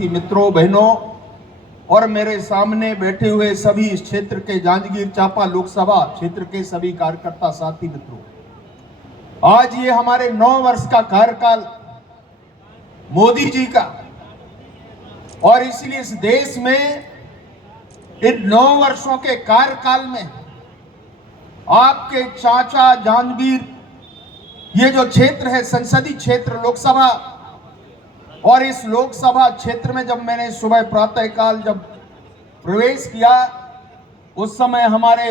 साथी मित्रों, बहनों और मेरे सामने बैठे हुए सभी इस क्षेत्र के जांजगीर चांपा लोकसभा क्षेत्र के सभी कार्यकर्ता साथी मित्रों, आज ये हमारे 9 वर्ष का कार्यकाल मोदी जी का, और इसलिए इस देश में इन 9 वर्षों के कार्यकाल में आपके चाचा जांजगीर ये जो क्षेत्र है संसदीय क्षेत्र लोकसभा, और इस लोकसभा क्षेत्र में जब मैंने सुबह प्रातःकाल जब प्रवेश किया उस समय हमारे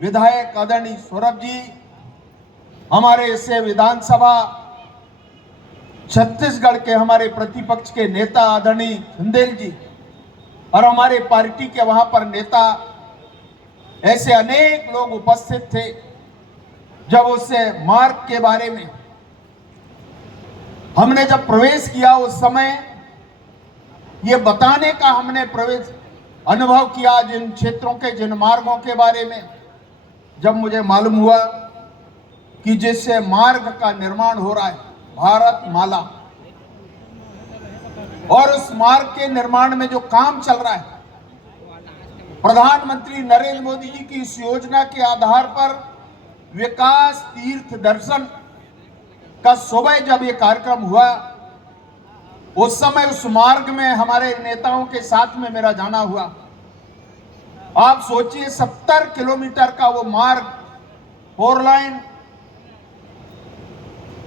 विधायक आदरणीय सौरभ जी, हमारे इससे विधानसभा छत्तीसगढ़ के हमारे प्रतिपक्ष के नेता आदरणीय चंदेल जी और हमारे पार्टी के वहां पर नेता, ऐसे अनेक लोग उपस्थित थे। जब उससे मार्ग के बारे में हमने जब प्रवेश किया उस समय ये बताने का हमने प्रवेश अनुभव किया जिन क्षेत्रों के जिन मार्गों के बारे में, जब मुझे मालूम हुआ कि जिससे मार्ग का निर्माण हो रहा है भारत माला, और उस मार्ग के निर्माण में जो काम चल रहा है प्रधानमंत्री नरेंद्र मोदी जी की इस योजना के आधार पर विकास तीर्थ दर्शन का सुबह जब ये कार्यक्रम हुआ उस समय उस मार्ग में हमारे नेताओं के साथ में मेरा जाना हुआ। आप सोचिए 70 किलोमीटर का वो मार्ग 4 लाइन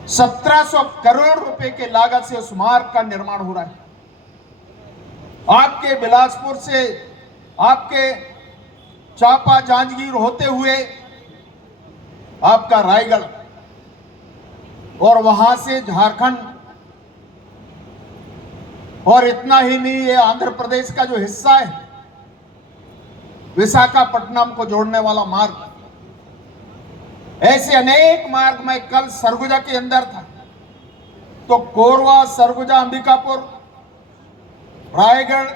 1700 करोड़ रुपए के लागत से उस मार्ग का निर्माण हो रहा है। आपके बिलासपुर से आपके चांपा जांजगीर होते हुए आपका रायगढ़ और वहां से झारखंड, और इतना ही नहीं, ये आंध्र प्रदेश का जो हिस्सा है विशाखापट्टनम को जोड़ने वाला मार्ग, ऐसे अनेक मार्ग। मैं कल सरगुजा के अंदर था तो कोरबा, सरगुजा, अंबिकापुर, रायगढ़,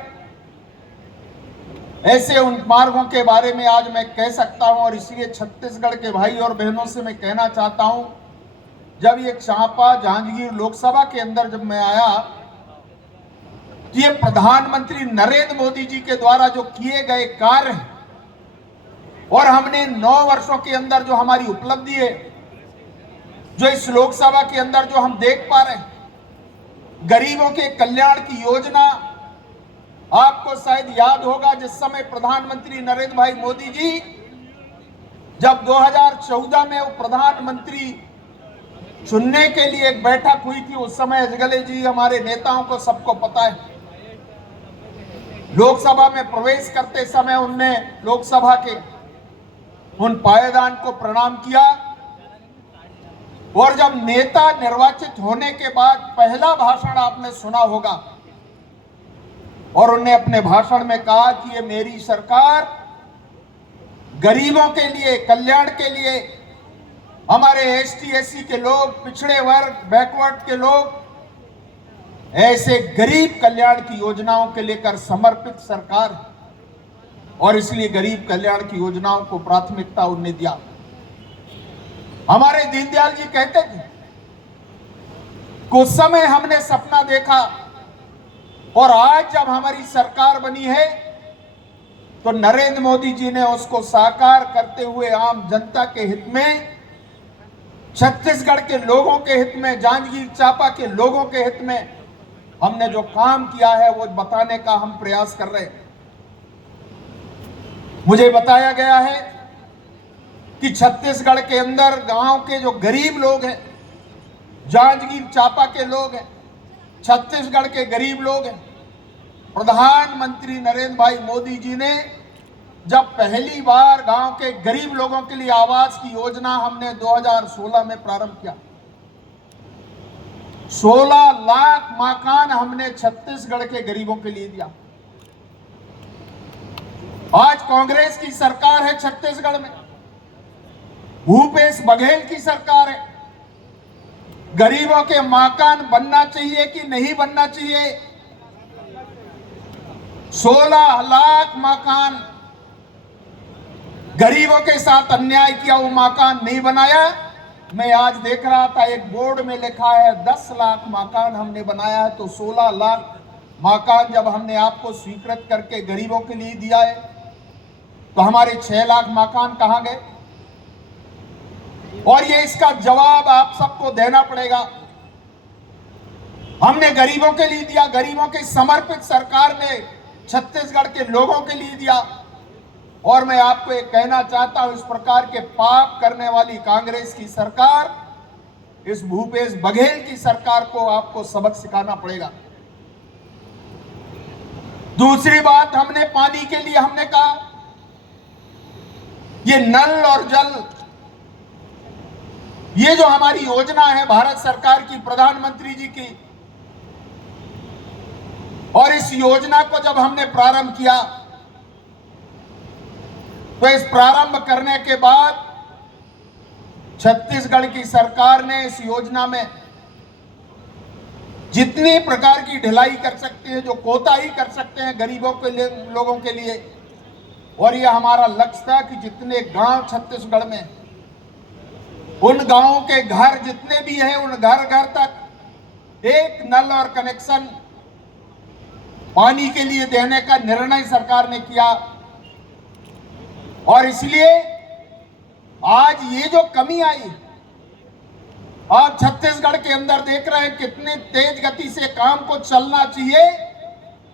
ऐसे उन मार्गों के बारे में आज मैं कह सकता हूं। और इसलिए छत्तीसगढ़ के भाई और बहनों से मैं कहना चाहता हूं, जब ये चांपा जांजगीर लोकसभा के अंदर जब मैं आया तो ये प्रधानमंत्री नरेंद्र मोदी जी के द्वारा जो किए गए कार्य हैं और हमने 9 वर्षों के अंदर जो हमारी उपलब्धि है, जो इस लोकसभा के अंदर जो हम देख पा रहे हैं, गरीबों के कल्याण की योजना, आपको शायद याद होगा जिस समय प्रधानमंत्री नरेंद्र भाई मोदी जी जब 2014 में वो प्रधानमंत्री चुनने के लिए एक बैठक हुई थी, उस समय अजगले जी हमारे नेताओं को सबको पता है, लोकसभा में प्रवेश करते समय उनने लोकसभा के उन पायदान को प्रणाम किया, और जब नेता निर्वाचित होने के बाद पहला भाषण आपने सुना होगा, और उन्होंने अपने भाषण में कहा कि ये मेरी सरकार गरीबों के लिए, कल्याण के लिए, हमारे एसटी एससी के लोग, पिछड़े वर्ग, बैकवर्ड के लोग, ऐसे गरीब कल्याण की योजनाओं के लेकर समर्पित सरकार है, और इसलिए गरीब कल्याण की योजनाओं को प्राथमिकता उन्होंने दिया। हमारे दीनदयाल जी कहते थे कुछ समय हमने सपना देखा, और आज जब हमारी सरकार बनी है तो नरेंद्र मोदी जी ने उसको साकार करते हुए आम जनता के हित में, छत्तीसगढ़ के लोगों के हित में, जांजगीर चांपा के लोगों के हित में हमने जो काम किया है वो बताने का हम प्रयास कर रहे हैं। मुझे बताया गया है कि छत्तीसगढ़ के अंदर गांव के जो गरीब लोग हैं, जांजगीर चांपा के लोग हैं, छत्तीसगढ़ के गरीब लोग हैं, प्रधानमंत्री नरेंद्र भाई मोदी जी ने जब पहली बार गांव के गरीब लोगों के लिए आवास की योजना हमने 2016 में प्रारंभ किया, 16 लाख मकान हमने छत्तीसगढ़ के गरीबों के लिए दिया। आज कांग्रेस की सरकार है छत्तीसगढ़ में, भूपेश बघेल की सरकार है। गरीबों के मकान बनना चाहिए कि नहीं बनना चाहिए? 16 लाख मकान गरीबों के साथ अन्याय किया, वो मकान नहीं बनाया। मैं आज देख रहा था एक बोर्ड में लिखा है 10 लाख मकान हमने बनाया है, तो 16 लाख मकान जब हमने आपको स्वीकृत करके गरीबों के लिए दिया है, तो हमारे 6 लाख मकान कहां गए? और ये इसका जवाब आप सबको देना पड़ेगा। हमने गरीबों के लिए दिया, गरीबों के समर्पित सरकार ने छत्तीसगढ़ के लोगों के लिए दिया। और मैं आपको एक कहना चाहता हूं, इस प्रकार के पाप करने वाली कांग्रेस की सरकार, इस भूपेश बघेल की सरकार को आपको सबक सिखाना पड़ेगा। दूसरी बात, हमने पानी के लिए हमने कहा ये नल और जल, ये जो हमारी योजना है भारत सरकार की, प्रधानमंत्री जी की, और इस योजना को जब हमने प्रारंभ किया, तो इस प्रारंभ करने के बाद छत्तीसगढ़ की सरकार ने इस योजना में जितनी प्रकार की ढिलाई कर सकते हैं, जो कोताही कर सकते हैं गरीबों के लिए, लोगों के लिए, और यह हमारा लक्ष्य था कि जितने गांव छत्तीसगढ़ में, उन गांवों के घर जितने भी हैं, उन घर घर तक एक नल और कनेक्शन पानी के लिए देने का निर्णय सरकार ने किया। और इसलिए आज ये जो कमी आई, आप छत्तीसगढ़ के अंदर देख रहे हैं कितने तेज गति से काम को चलना चाहिए।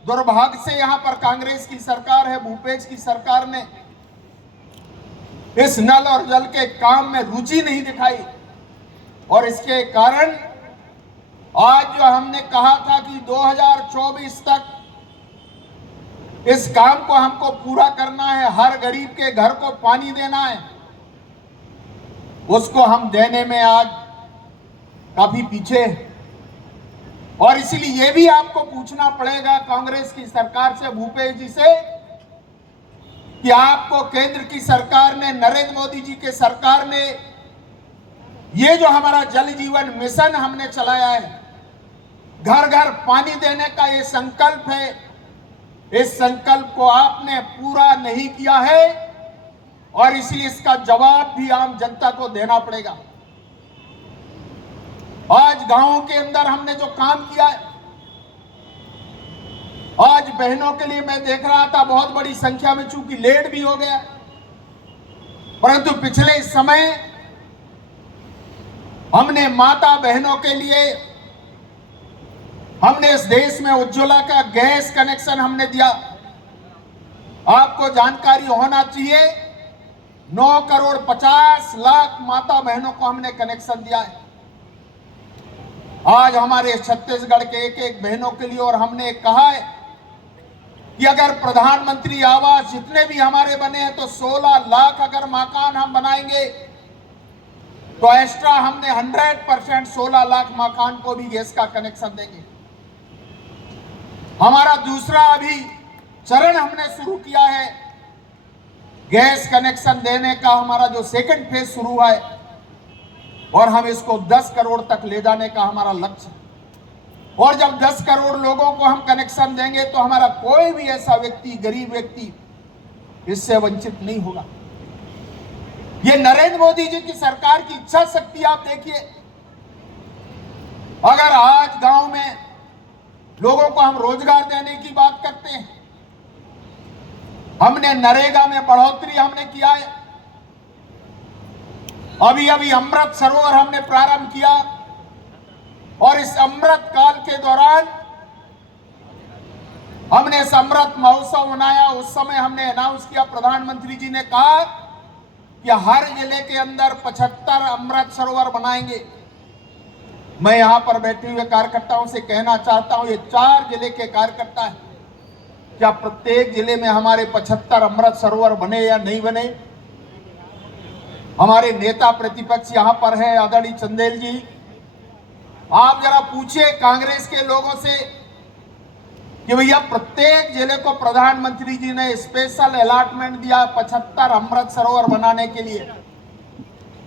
दुर्भाग्य से यहां पर कांग्रेस की सरकार है, भूपेश की सरकार ने इस नल और जल के काम में रुचि नहीं दिखाई, और इसके कारण आज जो हमने कहा था कि 2024 तक इस काम को हमको पूरा करना है, हर गरीब के घर को पानी देना है, उसको हम देने में आज काफी पीछे है। और इसलिए ये भी आपको पूछना पड़ेगा कांग्रेस की सरकार से, भूपेश जी से, कि आपको केंद्र की सरकार ने, नरेंद्र मोदी जी के सरकार ने, ये जो हमारा जल जीवन मिशन हमने चलाया है, घर घर पानी देने का ये संकल्प है, इस संकल्प को आपने पूरा नहीं किया है, और इसलिए इसका जवाब भी आम जनता को देना पड़ेगा। आज गांवों के अंदर हमने जो काम किया है, आज बहनों के लिए मैं देख रहा था बहुत बड़ी संख्या में, चूंकि लेट भी हो गया, परंतु पिछले समय हमने माता बहनों के लिए, हमने इस देश में उज्ज्वला का गैस कनेक्शन हमने दिया। आपको जानकारी होना चाहिए, 9 करोड़ 50 लाख माता बहनों को हमने कनेक्शन दिया है आज हमारे छत्तीसगढ़ के एक एक बहनों के लिए। और हमने कहा है कि अगर प्रधानमंत्री आवास जितने भी हमारे बने हैं, तो 16 लाख अगर मकान हम बनाएंगे, तो एक्स्ट्रा हमने 100% 16 लाख मकान को भी गैस का कनेक्शन देंगे। हमारा दूसरा अभी चरण हमने शुरू किया है, गैस कनेक्शन देने का हमारा जो सेकंड फेज शुरू है, और हम इसको 10 करोड़ तक ले जाने का हमारा लक्ष्य है। और जब 10 करोड़ लोगों को हम कनेक्शन देंगे, तो हमारा कोई भी ऐसा व्यक्ति, गरीब व्यक्ति, इससे वंचित नहीं होगा। ये नरेंद्र मोदी जी की सरकार की इच्छा शक्ति आप देखिए। अगर आज गांव में लोगों को हम रोजगार देने की बात करते हैं, हमने नरेगा में बढ़ोतरी हमने किया है। अभी अभी अमृत सरोवर हमने प्रारंभ किया, और इस अमृत काल के दौरान हमने इस अमृत महोत्सव मनाया। उस समय हमने अनाउंस किया, प्रधानमंत्री जी ने कहा कि हर जिले के अंदर 75 अमृत सरोवर बनाएंगे। मैं यहां पर बैठे हुए कार्यकर्ताओं से कहना चाहता हूं, ये 4 जिले के कार्यकर्ता हैं, क्या प्रत्येक जिले में हमारे 75 अमृत सरोवर बने या नहीं बने? हमारे नेता प्रतिपक्ष यहां पर है, आदरणीय चंदेल जी, आप जरा पूछिए कांग्रेस के लोगों से कि भैया प्रत्येक जिले को प्रधानमंत्री जी ने स्पेशल अलॉटमेंट दिया 75 अमृत सरोवर बनाने के लिए।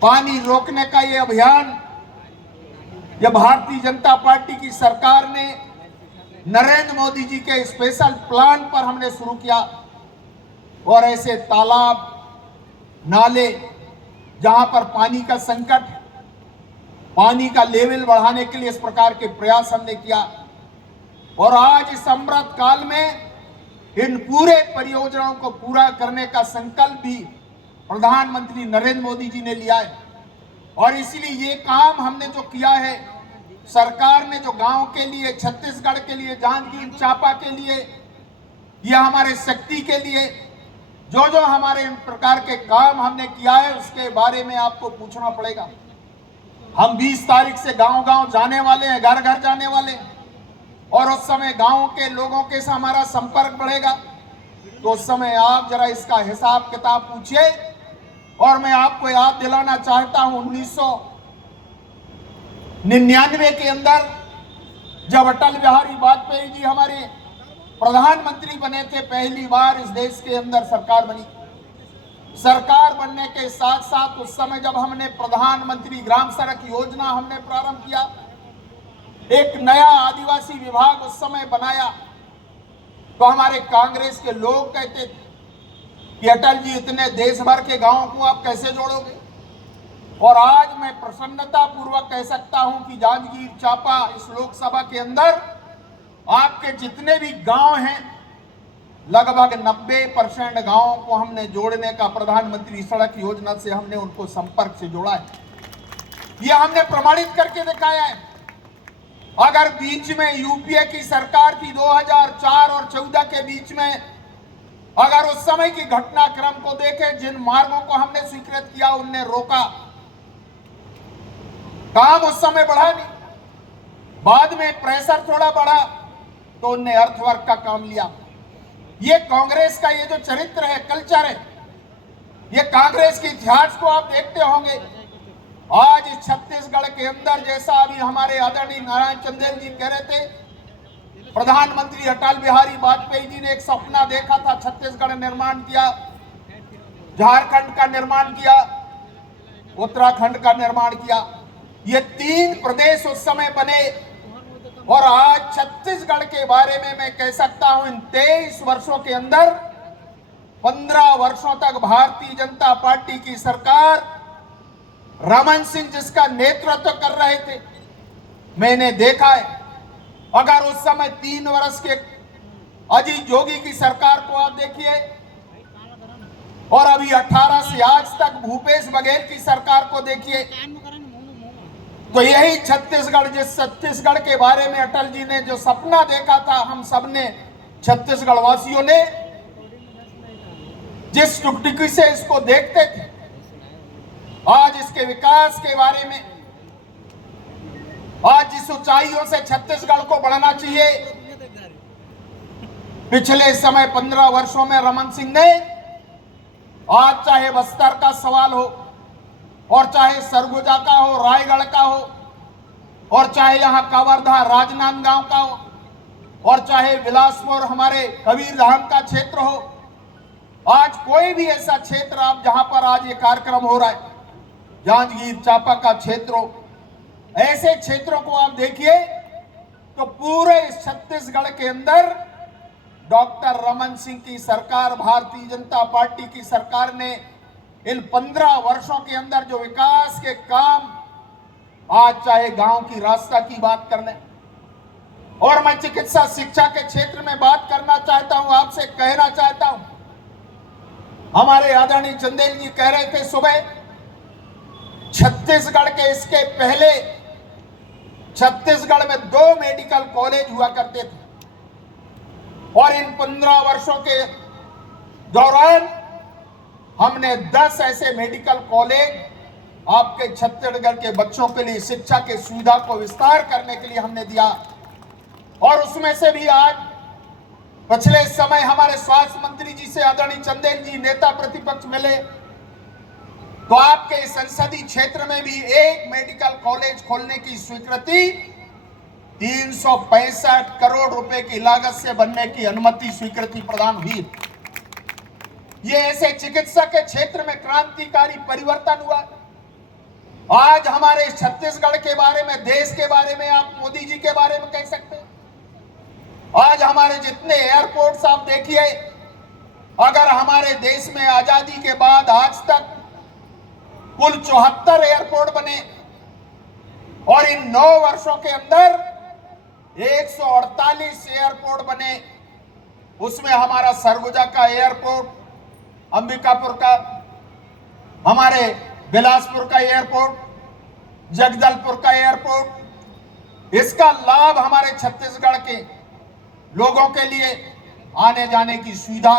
पानी रोकने का ये अभियान ये भारतीय जनता पार्टी की सरकार ने नरेंद्र मोदी जी के स्पेशल प्लान पर हमने शुरू किया। और ऐसे तालाब, नाले जहां पर पानी का संकट, पानी का लेवल बढ़ाने के लिए इस प्रकार के प्रयास हमने किया। और आज इस अमृत काल में इन पूरे परियोजनाओं को पूरा करने का संकल्प भी प्रधानमंत्री नरेंद्र मोदी जी ने लिया है। और इसलिए ये काम हमने जो किया है, सरकार ने जो गांव के लिए, छत्तीसगढ़ के लिए, जांजगीर चांपा के लिए, यह हमारे शक्ति के लिए जो जो हमारे इन प्रकार के काम हमने किया है, उसके बारे में आपको पूछना पड़ेगा। हम 20 तारीख से गांव-गांव जाने वाले हैं, घर घर जाने वाले हैं, और उस समय गांव के लोगों के साथ हमारा संपर्क बढ़ेगा। तो उस समय आप जरा इसका हिसाब किताब पूछिए। और मैं आपको याद दिलाना चाहता हूं, 1999 के अंदर जब अटल बिहारी वाजपेयी जी हमारे प्रधानमंत्री बने थे, पहली बार इस देश के अंदर सरकार बनी। सरकार बनने के साथ साथ उस समय जब हमने प्रधानमंत्री ग्राम सड़क योजना हमने प्रारंभ किया, एक नया आदिवासी विभाग उस समय बनाया, तो हमारे कांग्रेस के लोग कहते थे कि अटल जी इतने देश भर के गांवों को आप कैसे जोड़ोगे। और आज मैं प्रसन्नता पूर्वक कह सकता हूं कि जांजगीर चांपा इस लोकसभा के अंदर आपके जितने भी गांव हैं, लगभग 90% गांवों को हमने जोड़ने का प्रधानमंत्री सड़क योजना से हमने उनको संपर्क से जोड़ा है। यह हमने प्रमाणित करके दिखाया है। अगर बीच में यूपीए की सरकार थी 2004 और 14 के बीच में, अगर उस समय की घटनाक्रम को देखें, जिन मार्गों को हमने स्वीकृत किया उनने रोका, काम उस समय बढ़ा नहीं। बाद में प्रेशर थोड़ा बढ़ा तो उनने अर्थवर्क का काम लिया। ये कांग्रेस का ये जो चरित्र है, कल्चर है, ये कांग्रेस के इतिहास को आप देखते होंगे। आज इस छत्तीसगढ़ के अंदर, जैसा अभी हमारे आदरणीय नारायण चंदेल जी कह रहे थे, प्रधानमंत्री अटल बिहारी वाजपेयी जी ने एक सपना देखा था, छत्तीसगढ़ निर्माण किया, झारखंड का निर्माण किया, उत्तराखंड का निर्माण किया। ये 3 प्रदेश उस समय बने। और आज छत्तीसगढ़ के बारे में मैं कह सकता हूं, इन 23 वर्षों के अंदर 15 वर्षों तक भारतीय जनता पार्टी की सरकार, रमन सिंह जिसका नेतृत्व कर रहे थे, मैंने देखा है। अगर उस समय 3 वर्ष के अजीत जोगी की सरकार को आप देखिए, और अभी 18 से आज तक भूपेश बघेल की सरकार को देखिए, तो यही छत्तीसगढ़, जिस छत्तीसगढ़ के बारे में अटल जी ने जो सपना देखा था, हम सबने, छत्तीसगढ़ वासियों ने जिस टुकटुकी से इसको देखते थे, आज इसके विकास के बारे में, आज जिस ऊंचाइयों से छत्तीसगढ़ को बढ़ना चाहिए, पिछले समय 15 वर्षों में रमन सिंह ने, आज चाहे बस्तर का सवाल हो, और चाहे सरगुजा का हो, रायगढ़ का हो, और चाहे यहां कवर्धा राजनांदगांव का हो, और चाहे बिलासपुर हमारे कबीरधाम का क्षेत्र हो, आज कोई भी ऐसा क्षेत्र आप जहां पर आज ये कार्यक्रम हो रहा है, जांजगीर चांपा का क्षेत्र हो, ऐसे क्षेत्रों को आप देखिए तो पूरे इस छत्तीसगढ़ के अंदर डॉक्टर रमन सिंह की सरकार, भारतीय जनता पार्टी की सरकार ने इन 15 वर्षों के अंदर जो विकास के काम, आज चाहे गांव की रास्ता की बात कर लें, और मैं चिकित्सा शिक्षा के क्षेत्र में बात करना चाहता हूं, आपसे कहना चाहता हूं, हमारे आदरणीय चंदेल जी कह रहे थे सुबह, छत्तीसगढ़ के इसके पहले छत्तीसगढ़ में 2 मेडिकल कॉलेज हुआ करते थे, और इन 15 वर्षों के दौरान हमने 10 ऐसे मेडिकल कॉलेज आपके छत्तीसगढ़ के बच्चों के लिए शिक्षा के सुविधा को विस्तार करने के लिए हमने दिया। और उसमें से भी आज पिछले समय हमारे स्वास्थ्य मंत्री जी से आदरणीय चंदेल जी नेता प्रतिपक्ष मिले, तो आपके संसदीय क्षेत्र में भी एक मेडिकल कॉलेज खोलने की स्वीकृति 365 करोड़ रुपए की लागत से बनने की अनुमति स्वीकृति प्रदान हुई। ये ऐसे चिकित्सा के क्षेत्र में क्रांतिकारी परिवर्तन हुआ। आज हमारे छत्तीसगढ़ के बारे में, देश के बारे में, आप मोदी जी के बारे में कह सकते हैं। आज हमारे जितने एयरपोर्ट्स आप देखिए, अगर हमारे देश में आजादी के बाद आज तक कुल 74 एयरपोर्ट बने, और इन 9 वर्षों के अंदर 148 एयरपोर्ट बने, उसमें हमारा सरगुजा का एयरपोर्ट, अंबिकापुर का, हमारे बिलासपुर का एयरपोर्ट, जगदलपुर का एयरपोर्ट, इसका लाभ हमारे छत्तीसगढ़ के लोगों के लिए आने जाने की सुविधा